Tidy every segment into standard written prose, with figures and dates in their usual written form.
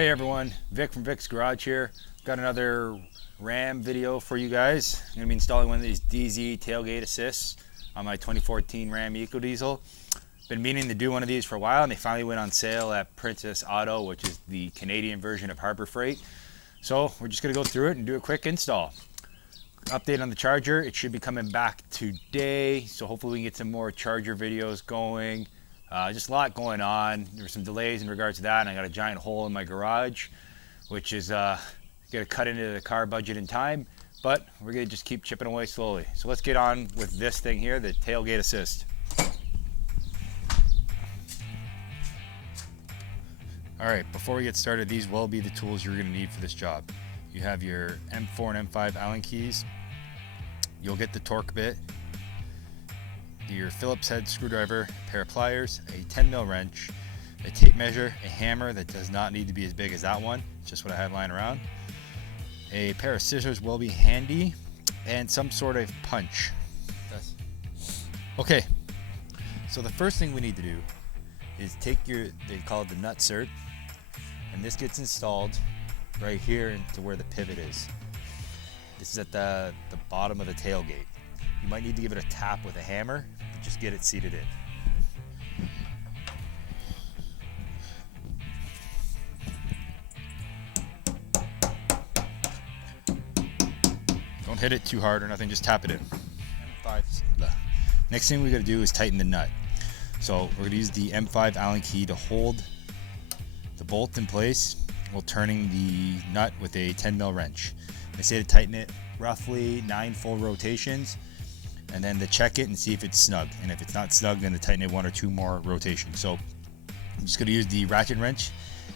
Hey everyone, Vic from Vic's Garage here. Got another Ram video for you guys. I'm going to be installing one of these DeeZee Tailgate assists on my 2014 Ram EcoDiesel. Been meaning to do one of these for a while, and they finally went on sale at Princess Auto, which is the Canadian version of Harbor Freight. So we're just going to go through it and do a quick install. Update on the charger, it should be coming back today, so hopefully we can get some more charger videos going. Just a lot going on. There were some delays in regards to that, and I got a giant hole in my garage, which is going to cut into the car budget in time, but we're going to just keep chipping away slowly. So let's get on with this thing here, the tailgate assist. Alright, before we get started, these will be the tools you're going to need for this job. You have your M4 and M5 Allen keys. You'll get the torque bit, your Phillips head screwdriver, a pair of pliers, a 10mm wrench, a tape measure, a hammer that does not need to be as big as that one, it's just what I had lying around. A pair of scissors will be handy, and some sort of punch. Okay, so the first thing we need to do is take they call it the nut cert, and this gets installed right here into where the pivot is. This is at the bottom of the tailgate. You might need to give it a tap with a hammer, but just get it seated in. Don't hit it too hard or nothing, just tap it in. Next thing we gotta do is tighten the nut. So we're gonna use the M5 Allen key to hold the bolt in place while turning the nut with a 10mm wrench. I say to tighten it roughly 9 full rotations, and then to check it and see if it's snug. And if it's not snug, then to tighten it 1 or 2 more rotations. So I'm just gonna use the ratchet wrench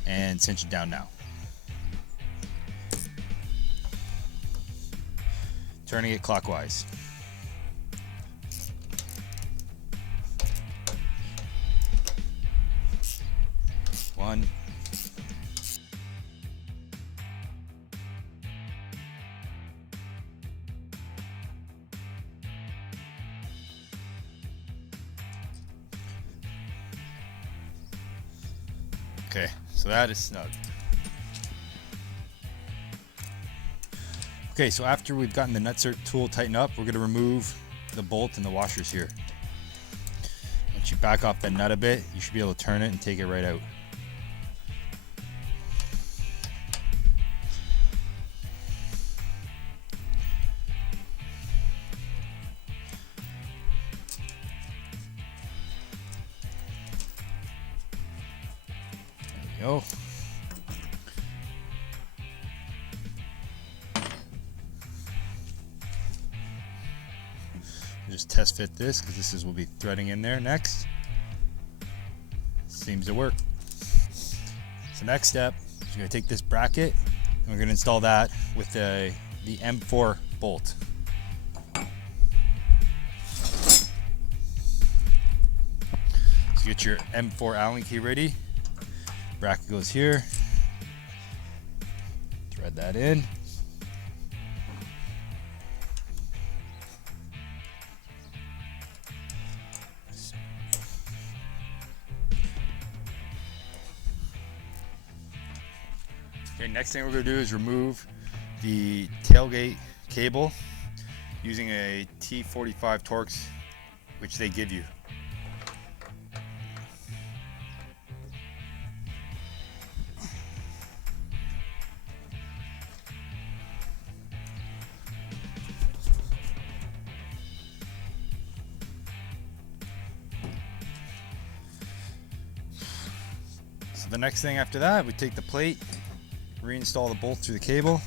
and cinch it down now. Turning it clockwise. One. Okay, so that is snug. Okay, so after we've gotten the nutsert tool tightened up, we're going to remove the bolt and the washers here. Once you back off that nut a bit, you should be able to turn it and take it right out. Go. Just test fit this because this will be threading in there next. Seems to work. So next step is you're going to take this bracket and we're going to install that with the M4 bolt. So get your M4 Allen key ready. Bracket goes here. Thread that in. Okay, next thing we're going to do is remove the tailgate cable using a T45 Torx, which they give you. So the next thing after that, we take the plate, reinstall the bolt through the cable.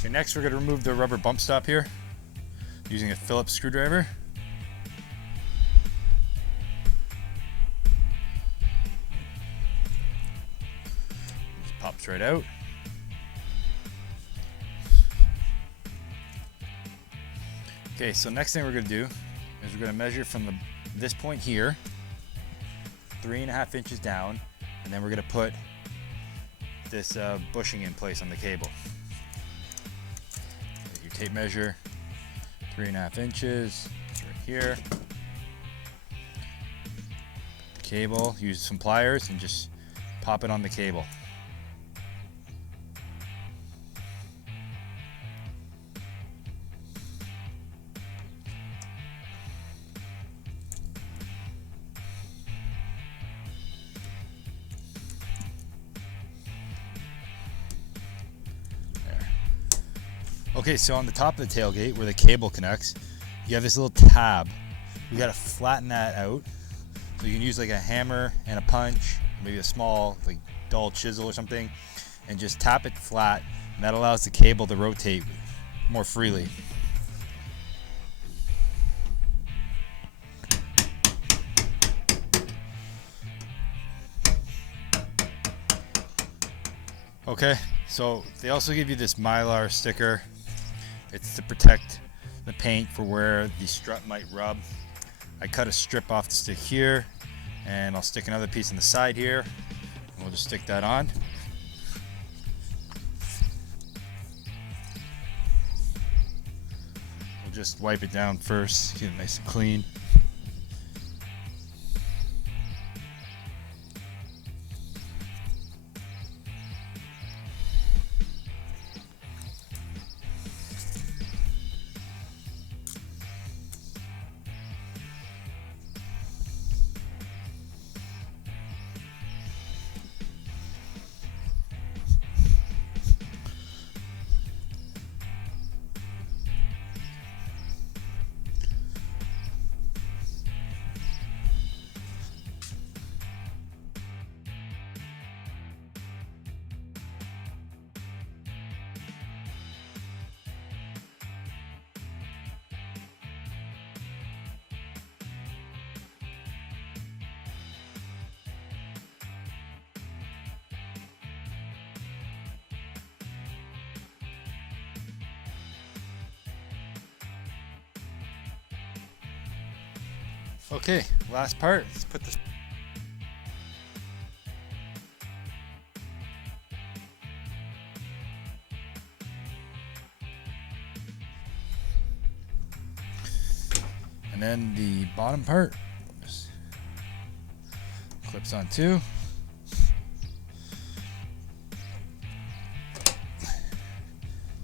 Okay, next we're going to remove the rubber bump stop here using a Phillips screwdriver. Pops right out. Okay, so next thing we're going to do is we're going to measure from this point here 3.5 inches down, and then we're going to put this bushing in place on the cable. Get your tape measure, 3.5 inches, it's right here. The cable, use some pliers and just pop it on the cable. Okay, so on the top of the tailgate where the cable connects, you have this little tab. We gotta flatten that out. So you can use like a hammer and a punch, maybe a small like dull chisel or something, and just tap it flat, and that allows the cable to rotate more freely. Okay, so they also give you this Mylar sticker. It's to protect the paint for where the strut might rub. I cut a strip off the stick here, and I'll stick another piece on the side here, and we'll just stick that on. We'll just wipe it down first, get it nice and clean. Okay, last part. Let's put this. And then the bottom part just clips on too.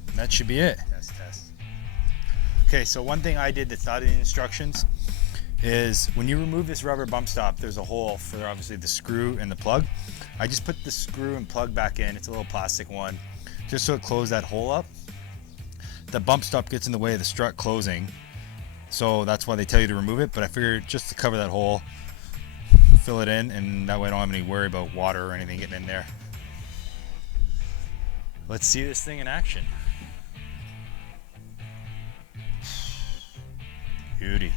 And that should be it. Test. Okay, so one thing I did that's not in the instructions is when you remove this rubber bump stop, there's a hole for obviously the screw and the plug. I just put the screw and plug back in. It's a little plastic one, just so it closes that hole up. The bump stop gets in the way of the strut closing, so that's why they tell you to remove it. But I figured just to cover that hole, fill it in, and that way I don't have any worry about water or anything getting in there. Let's see this thing in action. Beauty.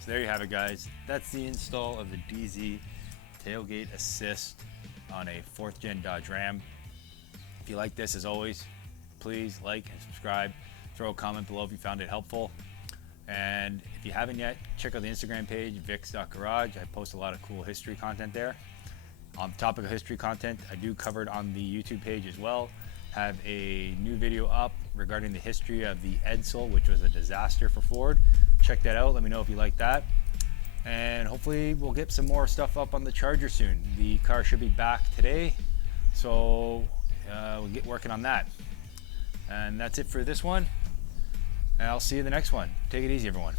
So there you have it, guys. That's the install of the DeeZee Tailgate Assist on a 4th Gen Dodge Ram. If you like this, as always, please like and subscribe. Throw a comment below if you found it helpful. And if you haven't yet, check out the Instagram page, vix.garage. I post a lot of cool history content there. On the topic of history content, I do cover it on the YouTube page as well. Have a new video up regarding the history of the Edsel, which was a disaster for Ford. Check that out. Let me know if you like that. And hopefully we'll get some more stuff up on the Charger soon. The car should be back today, so we'll get working on that. And that's it for this one. And I'll see you in the next one. Take it easy, everyone.